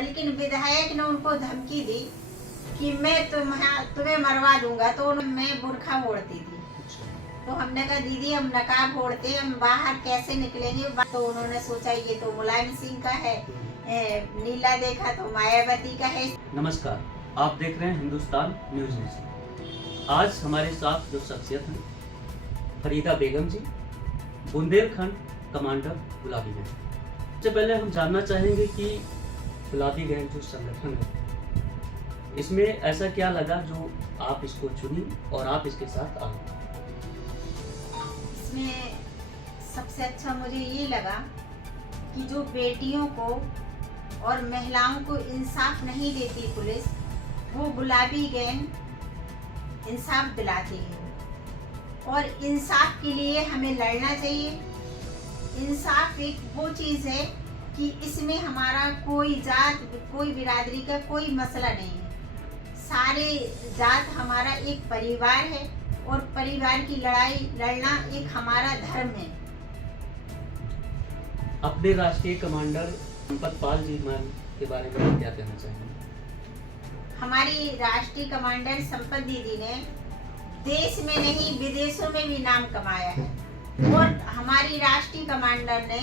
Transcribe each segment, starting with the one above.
लेकिन विधायक ने उनको धमकी दी कि मैं तुम्हें मरवा दूंगा, तो मैं बुर्खा ओढ़ती थी। तो हमने कहा दीदी हम नकाब ओढ़ते, हम बाहर कैसे निकलेंगे। तो उन्होंने सोचा ये तो मुलायम सिंह का है, नीला देखा तो मायावती का है। नमस्कार, आप देख रहे हैं हिंदुस्तान न्यूज नेशन। आज हमारे साथ जो शख्सियत हैं, फरीदा बेगम जी, बुंदेलखंड कमांडर गुलाबी गैंग। सबसे पहले हम जानना चाहेंगे कि गुलाबी गैंग जो संगठन है, इसमें ऐसा क्या लगा जो आप इसको चुनी और आप इसके साथ आए? इसमें सबसे अच्छा मुझे ये लगा कि जो बेटियों को और महिलाओं को इंसाफ नहीं देती पुलिस, वो गुलाबी गैंग इंसाफ दिलाती है। और इंसाफ के लिए हमें लड़ना चाहिए। इंसाफ एक वो चीज़ है कि इसमें हमारा कोई जात, कोई बिरादरी का कोई मसला नहीं है। सारे जात हमारा एक परिवार है और परिवार की लड़ाई लड़ना एक हमारा धर्म है। अपने राष्ट्रीय कमांडर संपत पाल जी मैम के बारे में क्या कहना चाहेंगे? हमारी राष्ट्रीय कमांडर संपत दीदी ने देश में नहीं विदेशों में भी नाम कमाया है। और हमारी राष्ट्रीय कमांडर ने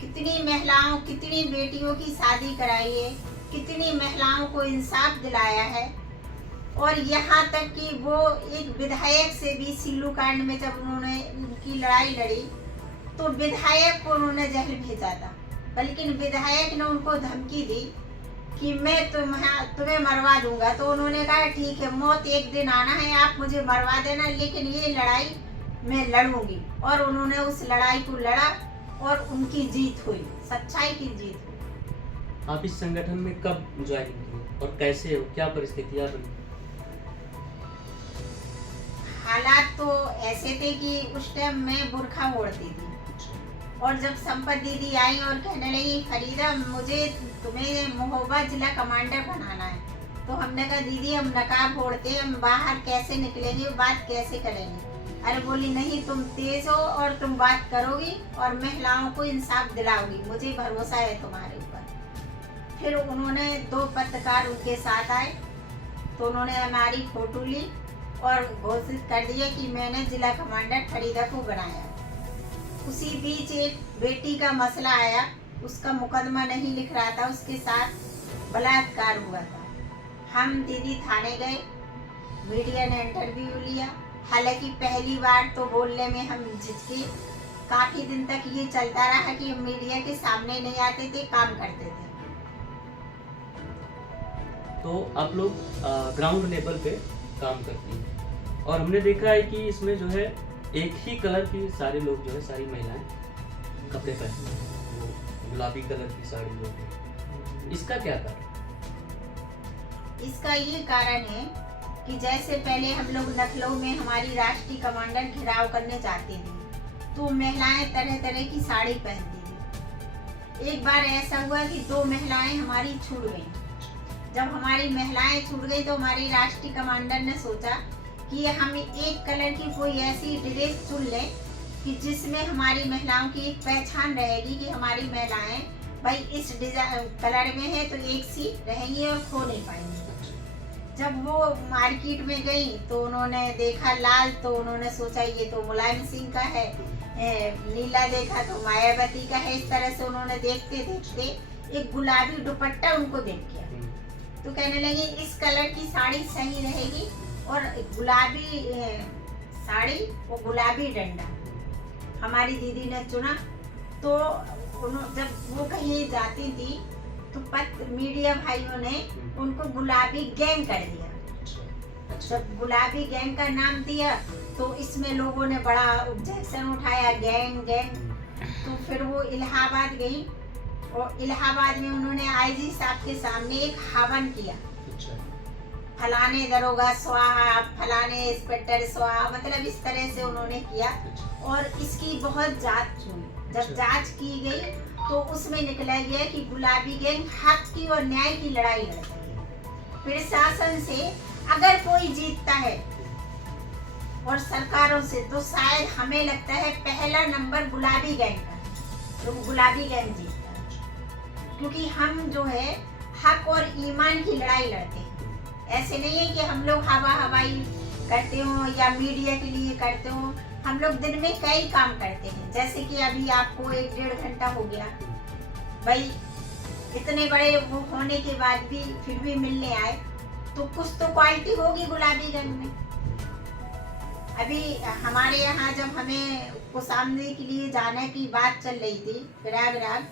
कितनी महिलाओं, कितनी बेटियों की शादी कराई है, कितनी महिलाओं को इंसाफ दिलाया है। और यहाँ तक कि वो एक विधायक से भी सिल्लू कांड में जब उन्होंने उनकी लड़ाई लड़ी तो विधायक को उन्होंने जेल भेजा था, लेकिन विधायक ने उनको धमकी दी कि मैं तुम्हें मरवा दूंगा। तो उन्होंने कहा ठीक है, मौत एक दिन आना है, आप मुझे मरवा देना, लेकिन ये लड़ाई मैं लड़ूंगी। और उन्होंने उस लड़ाई को लड़ा और उनकी जीत हुई, सच्चाई की जीत हुई। आप इस संगठन में कब ज्वाइन किए और कैसे हो, क्या परिस्थितियां बनी? हालात तो ऐसे थे कि उस टाइम मैं बुर्खा ओढ़ती थी। और जब संपत दीदी आई और कहने लगी फरीदा मुझे तुम्हें महोबा जिला कमांडर बनाना है, तो हमने कहा दीदी हम नकाब ओढ़ते, हम बाहर कैसे निकलेंगे, बात कैसे करेंगे। अरे बोली नहीं, तुम तेज हो और तुम बात करोगी और महिलाओं को इंसाफ दिलाओगी, मुझे भरोसा है तुम्हारे ऊपर। फिर उन्होंने 2 पत्रकार उनके साथ आए, तो उन्होंने हमारी फोटो ली और घोषित कर दिया कि मैंने जिला कमांडर फरीदा को बनाया। उसी बीच एक बेटी का मसला आया, उसका मुकदमा नहीं लिख रहा था, उसके साथ बलात्कार हुआ था। हम दीदी थाने गए, मीडिया ने इंटरव्यू लिया। हालांकि पहली बार तो बोलने में हम झिझके, काफी दिन तक ये चलता रहा कि हम मीडिया के सामने नहीं आते थे, काम करते थे। तो आप लोग ग्राउंड लेवल पे काम करती हैं और हमने देखा है कि इसमें जो है एक ही कलर की सारे लोग जो है, सारी महिलाएं कपड़े पहनती हैं, वो गुलाबी कलर की साड़ी जो है, इसका क्या कारण? इसका ये कारण है कि जैसे पहले हम लोग लखनऊ में हमारी राष्ट्रीय कमांडर घेराव करने जाते थे, तो महिलाएं तरह तरह की साड़ी पहनती थी। एक बार ऐसा हुआ कि 2 महिलाएं हमारी छूट गईं। जब हमारी महिलाएं छूट गई तो हमारी राष्ट्रीय कमांडर ने सोचा कि हम एक कलर की कोई ऐसी ड्रेस चुन लें कि जिसमें हमारी महिलाओं की एक पहचान रहेगी कि हमारी महिलाएं भाई इस कलर में है तो एक सी रहेंगी और खो नहीं पाएंगी। जब वो मार्केट में गई तो उन्होंने देखा लाल, तो उन्होंने सोचा ये तो मुलायम सिंह का है, नीला देखा तो मायावती का है। इस तरह से उन्होंने देखते देखते एक गुलाबी दुपट्टा उनको देख गया, तो कहने लगे इस कलर की साड़ी सही रहेगी और गुलाबी साड़ी और गुलाबी डंडा। हमारी दीदी ने चुना। तो जब वो कहीं जाती थी तो मीडिया भाइयों ने उनको गुलाबी गैंग कर दिया। जब गुलाबी गैंग का नाम दिया तो इसमें लोगों ने बड़ा ऑब्जेक्शन उठाया, गैंग गैंग। तो फिर वो इलाहाबाद गई और इलाहाबाद में उन्होंने आईजी साहब के सामने एक हवन किया, फलाने दरोगा स्वाहा, फलाने इंस्पेक्टर स्वाहा, मतलब इस तरह से उन्होंने किया। और इसकी बहुत जांच हुई। जब जांच की गई तो उसमें निकला गया कि गुलाबी गैंग हक की और न्याय की लड़ाई लड़ती है। प्रशासन से अगर कोई जीतता है और सरकारों से, तो शायद हमें लगता है पहला नंबर गुलाबी गैंग का, तो गुलाबी गैंग जीतता है। क्योंकि हम जो है हक और ईमान की लड़ाई लड़ते हैं। ऐसे नहीं है कि हम लोग हवा हवाई करते हो या मीडिया के लिए करते हो। हम लोग दिन में कई काम करते हैं, जैसे कि अभी आपको 1-1.5 घंटा हो गया भाई, इतने बड़े वो होने के बाद भी फिर भी मिलने आए, तो कुछ तो क्वालिटी होगी गुलाबीगंज में। अभी हमारे यहाँ जब हमें कोसामने के लिए जाने की बात चल रही थी प्रयागराज,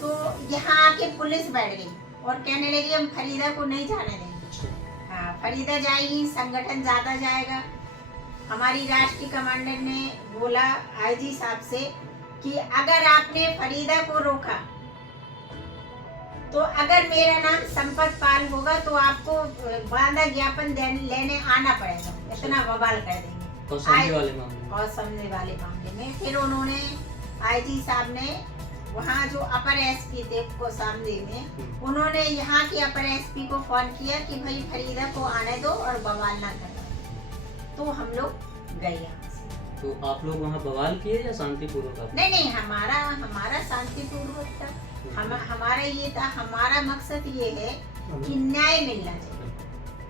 तो यहाँ आके पुलिस बैठ गई और कहने लगी हम फरीदा को नहीं जाने देंगे। हाँ, फरीदा जाएगी, संगठन ज्यादा जाएगा। हमारी राष्ट्रीय कमांडर ने बोला आईजी साहब से कि अगर आपने फरीदा को रोका तो अगर मेरा नाम संपत पाल होगा तो आपको वादा ज्ञापन लेने आना पड़ेगा, इतना बवाल कर देंगे कौसाम्बी वाले मामले में। फिर उन्होंने आईजी साहब ने वहाँ जो अपर एसपी थे कौसाम्बी में, उन्होंने यहाँ के अपर एसपी को फोन किया कि भाई फरीदा को आने दो और बवाल ना करना। तो हम लोग गए यहाँ से। तो आप लोग वहाँ बवाल किए या शांतिपूर्वक? नहीं, हमारा शांतिपूर्वक था। हमारा ये था, हमारा मकसद ये है कि न्याय मिलना चाहिए।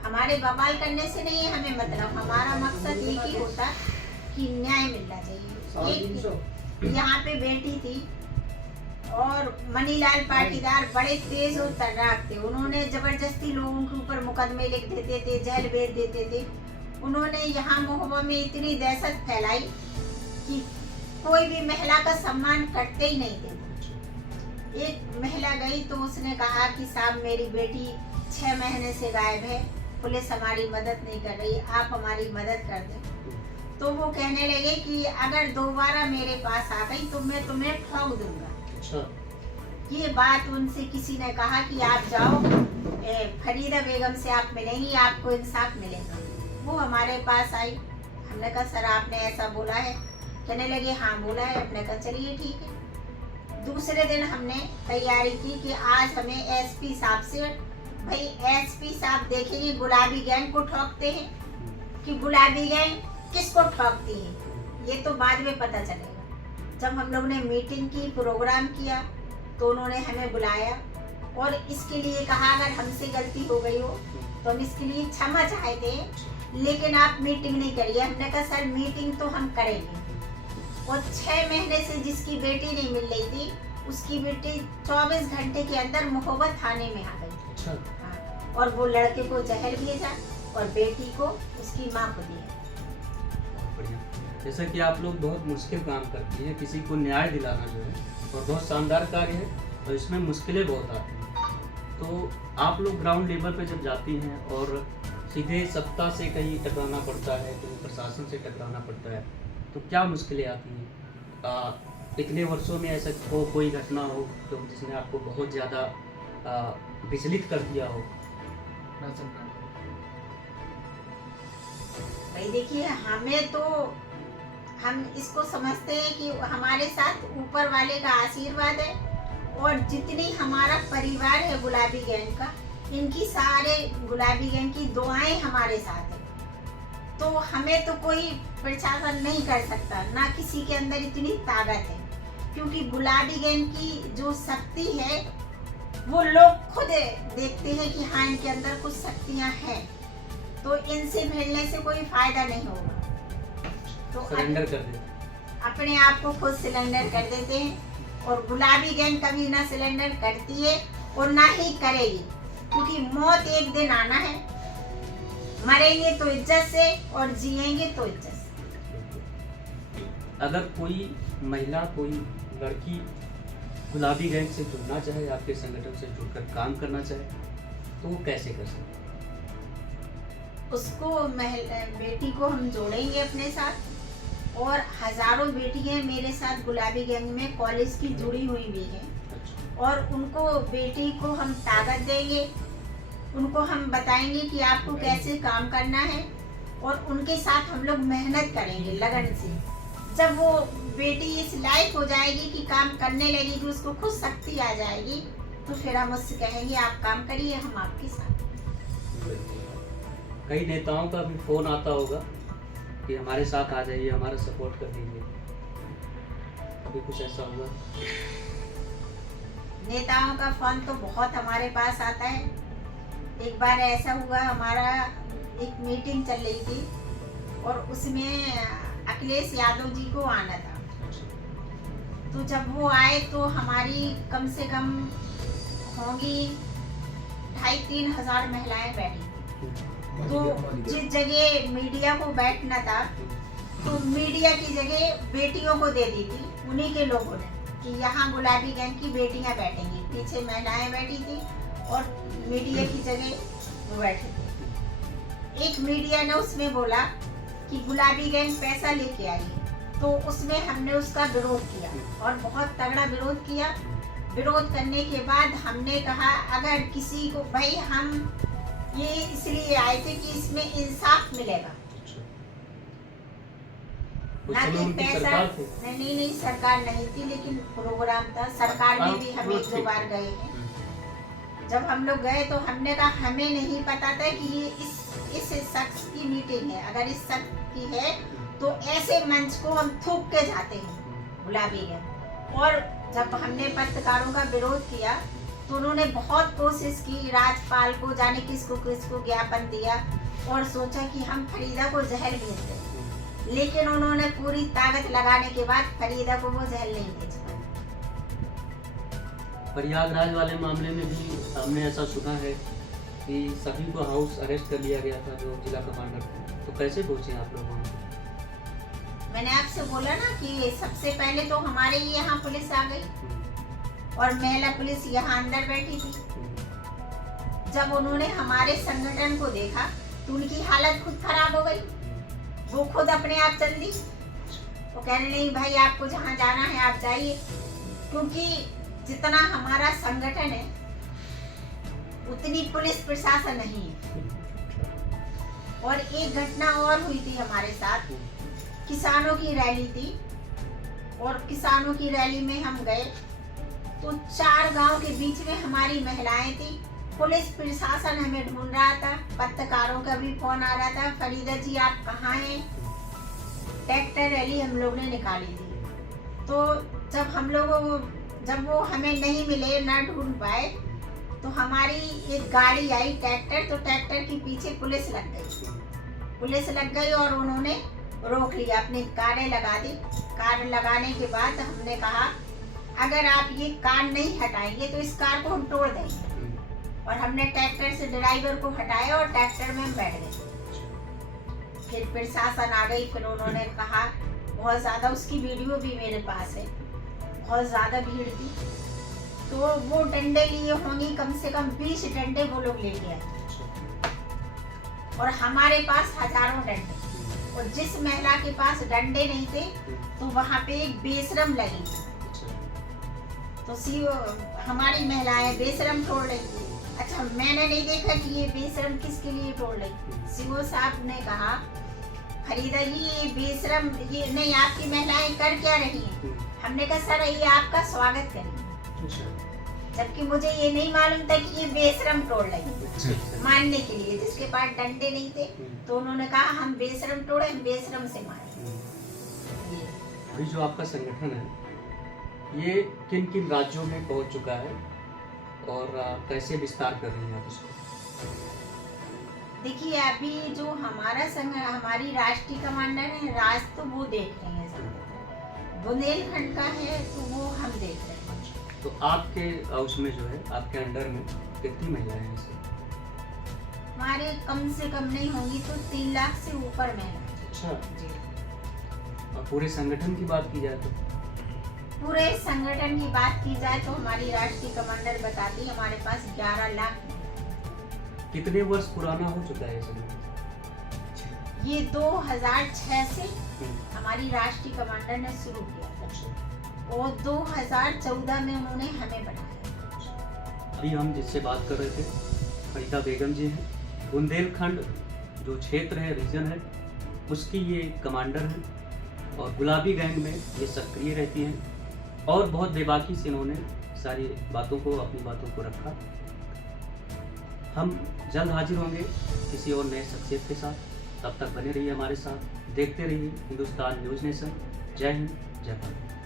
हमारे बवाल करने से नहीं हमें मतलब, हमारा मकसद एक ही होता कि न्याय मिलना चाहिए। एक यहाँ पे बेटी थी और मनीलाल पाटीदार बड़े तेज और तर्राक थे। उन्होंने जबरदस्ती लोगों के ऊपर मुकदमे लिख देते थे, जेल भेज देते थे। उन्होंने यहाँ महोबा में इतनी दहशत फैलाई कि कोई भी महिला का सम्मान करते ही नहीं थे। एक महिला गई तो उसने कहा कि साहब मेरी बेटी 6 महीने से गायब है, पुलिस हमारी मदद नहीं कर रही, आप हमारी मदद कर दें। तो वो कहने लगे कि अगर दोबारा मेरे पास आ गई तो मैं तुम्हें ठोक दूंगा। ये बात उनसे किसी ने कहा कि आप जाओ, फरीदा बेगम से आप मिलेंगी, आपको इंसाफ मिलेगा। वो हमारे पास आई, हमने कहा सर आपने ऐसा बोला है? कहने लगे हाँ बोला है। हमने कहा चलिए ठीक है। दूसरे दिन हमने तैयारी की कि आज हमें एसपी साहब से, भाई एसपी साहब देखेंगे गुलाबी गैंग को ठोकते हैं कि गुलाबी गैंग किसको ठोकती है, ये तो बाद में पता चलेगा। जब हम लोग ने मीटिंग की, प्रोग्राम किया, तो उन्होंने हमें बुलाया और इसके लिए कहा अगर हमसे गलती हो गई हो तो हम इसके लिए क्षमा चाहते हैं, लेकिन आप मीटिंग नहीं करिए। हमने कहा सर मीटिंग तो हम करेंगे। और 6 महीने से जिसकी बेटी नहीं मिल रही थी, उसकी बेटी 24 घंटे के अंदर महोबा थाने में आ गई। हाँ, और वो लड़के को जहर भेजा और बेटी को उसकी माँ को दिया। बढ़िया। जैसा कि आप लोग बहुत मुश्किल काम करती है, किसी को न्याय दिलाना जो है और बहुत शानदार कार्य है, और इसमें मुश्किलें बहुत आती हैं। तो आप लोग ग्राउंड लेवल पे जब जाती हैं और सीधे सत्ता से कहीं टकराना पड़ता है, कहीं प्रशासन से टकराना पड़ता है, तो क्या मुश्किलें आती हैं? इतने वर्षों में ऐसा कोई घटना हो तो जिसने आपको बहुत ज़्यादा विचलित कर दिया हो? भाई देखिए, हमें तो हम इसको समझते हैं कि हमारे साथ ऊपर वाले का आशीर्वाद है, और जितनी हमारा परिवार है गुलाबी गैंग का, इनकी सारे गुलाबी गैंग की दुआएं हमारे साथ है। तो हमें तो कोई प्रशासन नहीं कर सकता, ना किसी के अंदर इतनी ताकत है, क्योंकि गुलाबी गैंग की जो शक्ति है वो लोग खुद देखते हैं कि हाँ इनके अंदर कुछ शक्तियाँ हैं, तो इनसे भिड़ने से कोई फायदा नहीं होगा। तो सरेंडर कर देते, अपने आप को खुद सिलेंडर कर देते हैं। और गुलाबी गैंग कभी ना सिलेंडर करती है और ना ही करेगी, क्योंकि मौत एक दिन आना है। मरेंगे तो इज्जत से और जिएंगे तो इज्जत से। अगर कोई महिला, कोई लड़की गुलाबी गैंग से जुड़ना चाहे, आपके संगठन से जुड़कर काम करना चाहे, तो वो कैसे कर सकते? उसको बेटी को हम जोड़ेंगे अपने साथ, और हजारों बेटियां मेरे साथ गुलाबी गैंग में कॉलेज की जुड़ी हुई भी हैं। और उनको, बेटी को हम ताकत देंगे, उनको हम बताएंगे कि आपको कैसे काम करना है, और उनके साथ हम लोग मेहनत करेंगे लगन से। जब वो बेटी इस लायक हो जाएगी कि काम करने लगेगी, उसको खुद शक्ति आ जाएगी, तो फिर हम उससे कहेंगे आप काम करिए, हम आपके साथ। कई नेताओं का भी फोन आता होगा कि हमारे साथ आ जाइए, हमारा सपोर्ट कर दीजिए, अभी कुछ ऐसा हुआ? नेताओं का फोन तो बहुत हमारे पास आता है। एक बार ऐसा हुआ, हमारा एक मीटिंग चल रही थी और उसमें अखिलेश यादव जी को आना था। तो जब वो आए तो हमारी कम से कम होंगी 2,500-3 हजार महिलाएं बैठी थी। तो जिस जगह मीडिया को बैठना था तो मीडिया की जगह बेटियों को दे दी थी उन्हीं के लोगों ने कि यहाँ गुलाबी गैंग की बेटियां बैठेंगी। पीछे महिलाएं बैठी थी और मीडिया की जगह वो बैठे थे। एक मीडिया ने उसमें बोला कि गुलाबी गैंग पैसा लेके आई है, तो उसमें हमने उसका विरोध किया और बहुत तगड़ा विरोध किया। विरोध करने के बाद हमने कहा अगर किसी को, भाई हम ये इसलिए आए थे कि इसमें इंसाफ मिलेगा, ना कि पैसा। नहीं सरकार नहीं थी, लेकिन प्रोग्राम था। सरकार में भी हम 1-2 बार गए हैं। जब हम लोग गए तो हमने कहा हमें नहीं पता था कि ये इस शख्स की मीटिंग है। अगर इस शख्स की है तो ऐसे मंच को हम थूक के जाते हैं गुलाबी गैंग। और जब हमने पत्रकारों का विरोध किया तो उन्होंने बहुत कोशिश की, राज्यपाल को जाने किसको ज्ञापन दिया और सोचा कि हम फरीदा को जहर भेज दें, लेकिन उन्होंने पूरी ताकत लगाने के बाद फरीदा को वो जहर नहीं भेज पाए। प्रयागराज वाले मामले में भी हमने ऐसा सुना है कि सभी को हाउस अरेस्ट कर लिया गया था, जो जिला कमांडर थे। तो कैसे पहुंचे आप लोग वहाँ? मैंने आपसे बोला ना कि सबसे पहले तो हमारे ही यहाँ पुलिस आ गई और महिला पुलिस यहाँ अंदर बैठी थी। जब उन्होंने हमारे संगठन को देखा तो उनकी हालत खुद खराब हो गई। वो खुद अपने आप चल दी। वो कहने नहीं भाई आपको जहाँ जाना है आप जाइए, क्योंकि जितना हमारा संगठन है उतनी पुलिस प्रशासन नहीं है। और एक घटना और हुई थी हमारे साथ, किसानों की रैली थी और किसानों की रैली में हम गए तो 4 गांव के बीच में हमारी महिलाएं थी। पुलिस प्रशासन हमें ढूंढ रहा था, पत्रकारों का भी फोन आ रहा था, फरीदा जी आप कहाँ हैं। ट्रैक्टर रैली हम लोग ने निकाली थी। तो जब वो हमें नहीं मिले, ना ढूंढ पाए, तो हमारी एक गाड़ी आई ट्रैक्टर, तो ट्रैक्टर के पीछे पुलिस लग गई और उन्होंने रोक लिया, अपनी कारें लगा दी। कार लगाने के बाद हमने कहा अगर आप ये कार नहीं हटाएंगे तो इस कार को हम तोड़ देंगे। और हमने ट्रैक्टर से ड्राइवर को हटाया और ट्रैक्टर में हम बैठ गए। फिर प्रशासन आ गई, फिर उन्होंने कहा बहुत ज़्यादा, उसकी वीडियो भी मेरे पास है, बहुत ज़्यादा भीड़ थी। तो वो डंडे लिए होंगी, कम से कम 20 डंडे वो लोग लेके आए और हमारे पास हजारों डंडे। और जिस महिला के पास डंडे नहीं थे तो वहाँ पे एक बेशरम लगी थी, तो हमारी महिलाएं बेशरम तोड़ रही थी। अच्छा, मैंने नहीं देखा कि ये बेशरम किसके लिए तोड़ रही। सीओ साहब ने कहा फरीदा जी ये बेशरम ये नहीं, आपकी महिलाएं कर क्या रही हैं। हमने कहा सर ये आपका स्वागत करेंगे, जबकि मुझे ये नहीं मालूम था कि ये बेशरम तोड़ रही मारने के लिए, जिसके पास डंडे नहीं थे। तो उन्होंने कहा हम बेशरम तोड़े, हम बेशरम से मारे। अभी जो आपका संगठन है ये किन किन राज्यों में पहुंच चुका है और कैसे विस्तार कर रही हैं आप इसको? देखिए अभी जो हमारी राष्ट्रीय कमांडर है, राज तो वो देख रहे हैं, बुंदेलखंड का है तो वो हम देख रहे हैं। तो आपके उसमें जो है आपके अंडर में कितनी महिलाएं हैं? हमारे कम से कम नहीं होंगी तो 3 लाख से ऊपर महिलाएं। अच्छा जी। और पूरे संगठन की बात की जाए तो? पूरे संगठन की बात की जाए तो हमारी राष्ट्रीय कमांडर बताती है हमारे पास 11 लाख। कितने वर्ष पुराना हो चुका है ये संगठन? ये 2006 से हमारी राष्ट्रीय कमांडर ने शुरू किया था और 2014 में उन्होंने हमें बनाया। अभी हम जिससे बात कर रहे थे फरीदा बेगम जी हैं, बुंदेलखंड जो क्षेत्र है, रीजन है, उसकी ये कमांडर हैं और गुलाबी गैंग में ये सक्रिय रहती हैं और बहुत बेबाकी से इन्होंने सारी बातों को, अपनी बातों को रखा। हम जल्द हाजिर होंगे किसी और नए शख्सियत के साथ, तब तक बने रहिए हमारे साथ, देखते रहिए हिंदुस्तान न्यूज़ नेशन। जय हिंद, जय भारत।